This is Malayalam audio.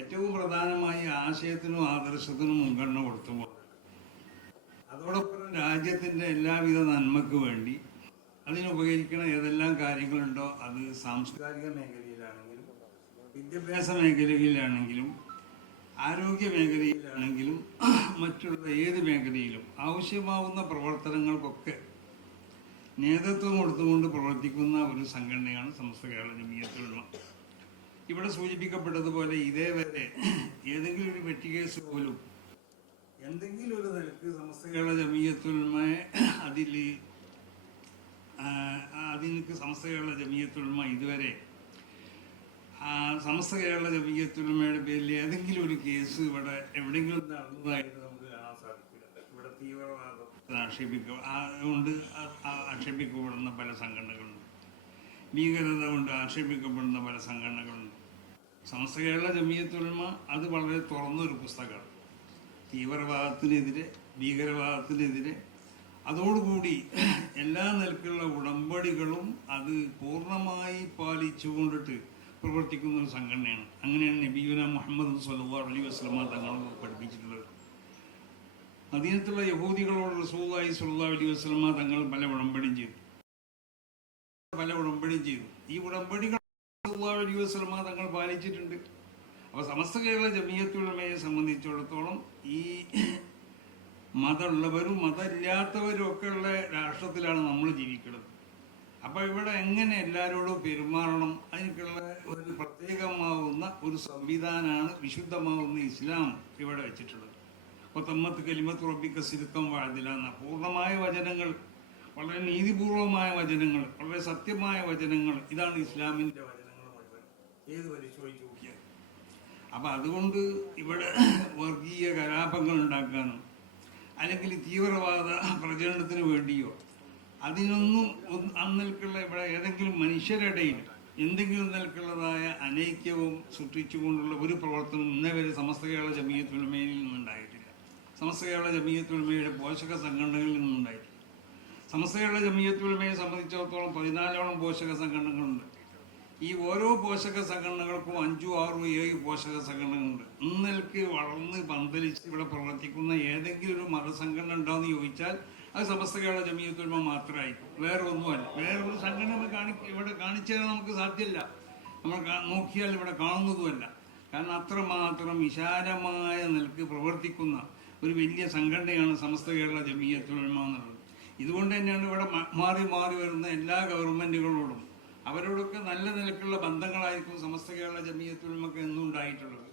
ഏറ്റവും പ്രധാനമായി ആശയത്തിനും ആദർശത്തിനും മുൻഗണന കൊടുത്തുമ്പോൾ അതോടൊപ്പം രാജ്യത്തിൻ്റെ എല്ലാവിധ നന്മയ്ക്ക് വേണ്ടി അതിനുപകരിക്കുന്ന ഏതെല്ലാം കാര്യങ്ങളുണ്ടോ അത് സാംസ്കാരിക മേഖലയിലാണെങ്കിലും വിദ്യാഭ്യാസ മേഖലയിലാണെങ്കിലും ആരോഗ്യ മേഖലയിലാണെങ്കിലും മറ്റുള്ള ഏത് മേഖലയിലും ആവശ്യമാവുന്ന പ്രവർത്തനങ്ങൾക്കൊക്കെ നേതൃത്വം കൊടുത്തുകൊണ്ട് പ്രവർത്തിക്കുന്ന ഒരു സംഘടനയാണ് സമസ്ത കേരള ജമിയത്തുൽ ഉലമ. ഇവിടെ സൂചിപ്പിക്കപ്പെട്ടതുപോലെ ഇതേവരെ ഏതെങ്കിലും ഒരു വെട്ടി കേസ് പോലും എന്തെങ്കിലും ഒരു നിലക്ക് സമസ്ത കേരള ജമിയത്തുൽ ഉലമയെ അതിലേക്ക് സമസ്ത കേരള ജമിയത്തുൽ ഉലമ ഇതുവരെ സമസ്ത കേരള ജമിയത്തുൽ ഉലമയുടെ പേരിൽ ഏതെങ്കിലും ഒരു കേസ് ഇവിടെ എവിടെയെങ്കിലും നടന്നതായിട്ട് നമുക്ക് കാണാൻ സാധിക്കില്ല. ഇവിടെ തീവ്രവാദം ആക്ഷേപിക്കപ്പെടുന്ന പല സംഘടനകളുണ്ട്, ഭീകരത കൊണ്ട് ആക്ഷേപിക്കപ്പെടുന്ന പല സംഘടനകളുണ്ട്. സമസ്ത കേരള ജമിയത്തുൽ ഉലമ അത് വളരെ തുറന്നൊരു പുസ്തകമാണ്. തീവ്രവാദത്തിനെതിരെ, ഭീകരവാദത്തിനെതിരെ, അതോടുകൂടി എല്ലാ നിലക്കുള്ള ഉടമ്പടികളും അത് പൂർണ്ണമായി പാലിച്ചുകൊണ്ടിട്ട് പ്രവർത്തിക്കുന്ന ഒരു സംഘടനയാണ്. അങ്ങനെയാണ് നബിയുന മുഹമ്മദ് സ്വല്ലല്ലാഹു അലൈഹി വസല്ലമ തങ്ങൾ പഠിപ്പിച്ചിട്ടുള്ളത്. മദീനത്തുള്ള യഹൂദികളോട് റസൂലുള്ളാഹി സ്വല്ലല്ലാഹു അലൈഹി വസല്ലമ തങ്ങൾ പല ഉടമ്പടിയും ചെയ്തു. ഈ ഉടമ്പടികൾ റസൂലുള്ളാഹി സ്വല്ലല്ലാഹു അലൈഹി വസല്ലമ തങ്ങൾ പാലിച്ചിട്ടുണ്ട്. അപ്പോൾ സമസ്ത കേരള ജമിയത്തുൽ ഉലമയെ സംബന്ധിച്ചിടത്തോളം ഈ മതമുള്ളവരും മതമില്ലാത്തവരും ഒക്കെ ഉള്ള രാഷ്ട്രത്തിലാണ് നമ്മൾ ജീവിക്കുന്നത്. അപ്പോൾ ഇവിടെ എങ്ങനെ എല്ലാവരോടും പെരുമാറണം, അതിനുള്ള ഒരു പ്രത്യേകമാവുന്ന ഒരു സംവിധാനമാണ് വിശുദ്ധമാവുന്ന ഇസ്ലാം ഇവിടെ വെച്ചിട്ടുള്ളത്. അപ്പോൾ തമ്മത്ത് കലിമത്ത് റബ്ബിക സിദ്ഖൻ വഅദില എന്ന പൂർണ്ണമായ വചനങ്ങൾ, വളരെ നീതിപൂർവമായ വചനങ്ങൾ, വളരെ സത്യമായ വചനങ്ങൾ, ഇതാണ് ഇസ്ലാമിൻ്റെ വചനങ്ങൾ മുഴുവൻ ഏത് പരിശോധിച്ച് നോക്കിയാൽ. അപ്പം അതുകൊണ്ട് ഇവിടെ വർഗീയ കലാപങ്ങൾ ഉണ്ടാക്കാനും അല്ലെങ്കിൽ തീവ്രവാദ പ്രചരണത്തിന് വേണ്ടിയോ അതിനൊന്നും അന്നൽക്കുള്ള ഇവിടെ ഏതെങ്കിലും മനുഷ്യരുടെയിൽ എന്തെങ്കിലും നിലക്കുള്ളതായ അനൈക്യവും സൃഷ്ടിച്ചുകൊണ്ടുള്ള ഒരു പ്രവർത്തനം ഇന്നേവരെ സമസ്ത കേരള ജമിയത്തുൽ ഉലമയിൽ നിന്നുണ്ടായിട്ടില്ല. സമസ്ത കേരള ജമിയത്തുൽ ഉലമയുടെ പോഷക സംഘടനകളിൽ നിന്നുണ്ടായിട്ടില്ല. സമസ്ത കേരള ജമിയത്തുൽ ഉലമയെ സംബന്ധിച്ചിടത്തോളം 14ഓളം പോഷക സംഘടനകളുണ്ട്. ഈ ഓരോ പോഷക സംഘടനകൾക്കും 5, 6, 7 പോഷക സംഘടനകളുണ്ട്. ഇന്നൽക്ക് വളർന്ന് പന്തലിച്ച് ഇവിടെ പ്രവർത്തിക്കുന്ന ഏതെങ്കിലും ഒരു മതസംഘടന ഉണ്ടാവുമെന്ന് ചോദിച്ചാൽ അത് സമസ്ത കേരള ജമിയത്തുൽ ഉലമ മാത്രമായിരിക്കും, വേറെ ഒന്നുമല്ല. വേറെ ഒരു സംഘടന ഇവിടെ കാണിച്ചു തരാൻ നമുക്ക് സാധ്യമല്ല, നമ്മൾ നോക്കിയാൽ ഇവിടെ കാണുന്നതുമല്ല. കാരണം അത്രമാത്രം വിശാലമായ നിലക്ക് പ്രവർത്തിക്കുന്ന ഒരു വലിയ സംഘടനയാണ് സമസ്ത കേരള ജമിയത്തുൽ ഉലമ എന്നുള്ളത്. ഇതുകൊണ്ട് തന്നെയാണ് ഇവിടെ മാറി മാറി വരുന്ന എല്ലാ ഗവൺമെൻറ്റുകളോടും അവരോടൊക്കെ നല്ല നിലക്കുള്ള ബന്ധങ്ങളായിരിക്കും സമസ്ത കേരള ജമിയത്തുൽ ഉലമക്ക് എന്നും ഉണ്ടായിട്ടുള്ളത്.